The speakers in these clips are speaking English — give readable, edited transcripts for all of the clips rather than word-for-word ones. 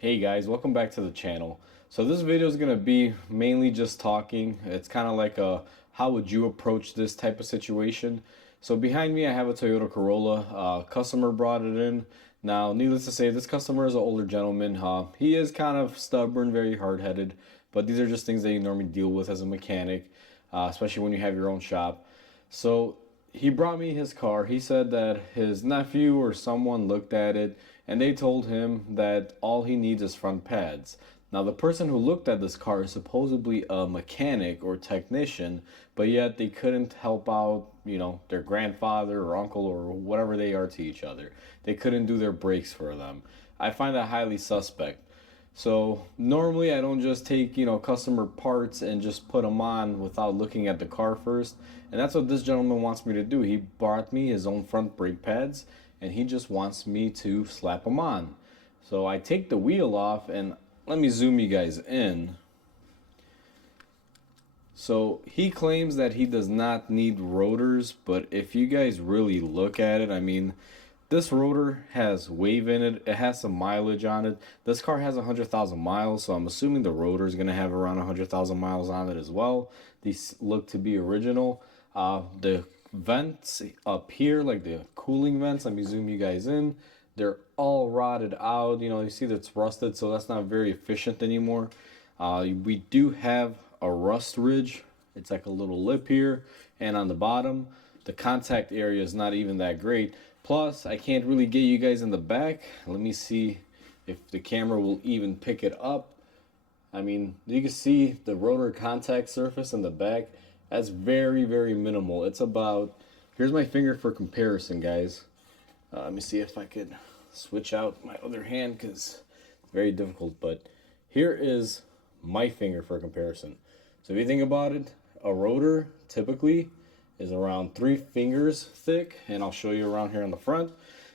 Hey guys, welcome back to the channel. So this video is going to be mainly just talking. It's kind of like a how would you approach this type of situation. So behind me I have a Toyota Corolla. Customer brought it in. Now needless to say, this customer is an older gentleman. He is kind of stubborn, very hard-headed, but these are just things that you normally deal with as a mechanic, especially when you have your own shop. So he brought me his car. He said that his nephew or someone looked at it and they told him that all he needs is front pads. Now, the person who looked at this car is supposedly a mechanic or technician, but yet they couldn't help out, their grandfather or uncle or whatever they are to each other. They couldn't do their brakes for them. I find that highly suspect. So normally I don't just take, customer parts and just put them on without looking at the car first. And that's what this gentleman wants me to do. He brought me his own front brake pads and he just wants me to slap them on. So I take the wheel off and let me zoom you guys in. So he claims that he does not need rotors, but if you guys really look at it, I mean, this rotor has wave in it. It has some mileage on it. This car has 100,000 miles, so I'm assuming the rotor is going to have around 100,000 miles on it as well. These look to be original. The vents up here, like the cooling vents, let me zoom you guys in. They're all rotted out. You see that it's rusted, so that's not very efficient anymore. We do have a rust ridge. It's like a little lip here, and on the bottom, the contact area is not even that great. Plus, I can't really get you guys in the back. Let me see if the camera will even pick it up. I mean, you can see the rotor contact surface in the back. That's very, very minimal. It's about, here's my finger for comparison, guys. Let me see if I could switch out my other hand because it's very difficult. But here is my finger for comparison. So if you think about it, a rotor typically is around 3 fingers thick, and I'll show you around here on the front.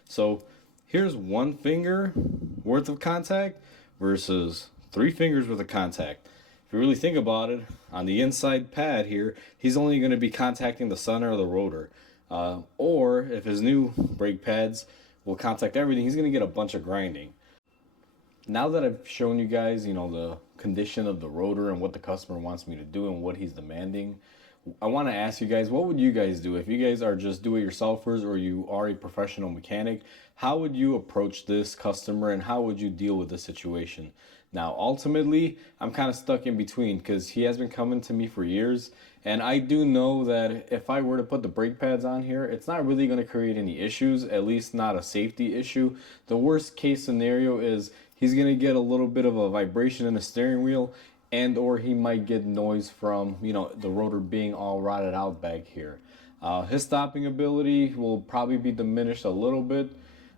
So here's 1 finger worth of contact versus 3 fingers worth of contact. If you really think about it, on the inside pad here, he's only going to be contacting the center of the rotor. Or if his new brake pads will contact everything, he's going to get a bunch of grinding. Now that I've shown you guys, the condition of the rotor and what the customer wants me to do and what he's demanding, I want to ask you guys, what would you guys do if you guys are just do-it-yourselfers or you are a professional mechanic? How would you approach this customer and how would you deal with the situation? Now, ultimately, I'm kind of stuck in between because he has been coming to me for years, and I do know that if I were to put the brake pads on here, it's not really going to create any issues, at least not a safety issue. The worst case scenario is he's going to get a little bit of a vibration in the steering wheel, and or he might get noise from the rotor being all rotted out back here. His stopping ability will probably be diminished a little bit,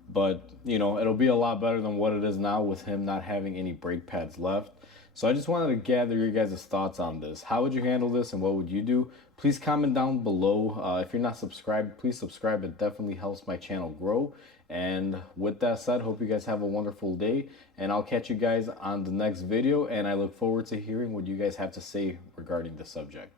but it'll be a lot better than what it is now with him not having any brake pads left. So I just wanted to gather your guys' thoughts on this. How would you handle this and what would you do? Please comment down below. If you're not subscribed, please subscribe. It definitely helps my channel grow. And with that said, hope you guys have a wonderful day. And I'll catch you guys on the next video. And I look forward to hearing what you guys have to say regarding the subject.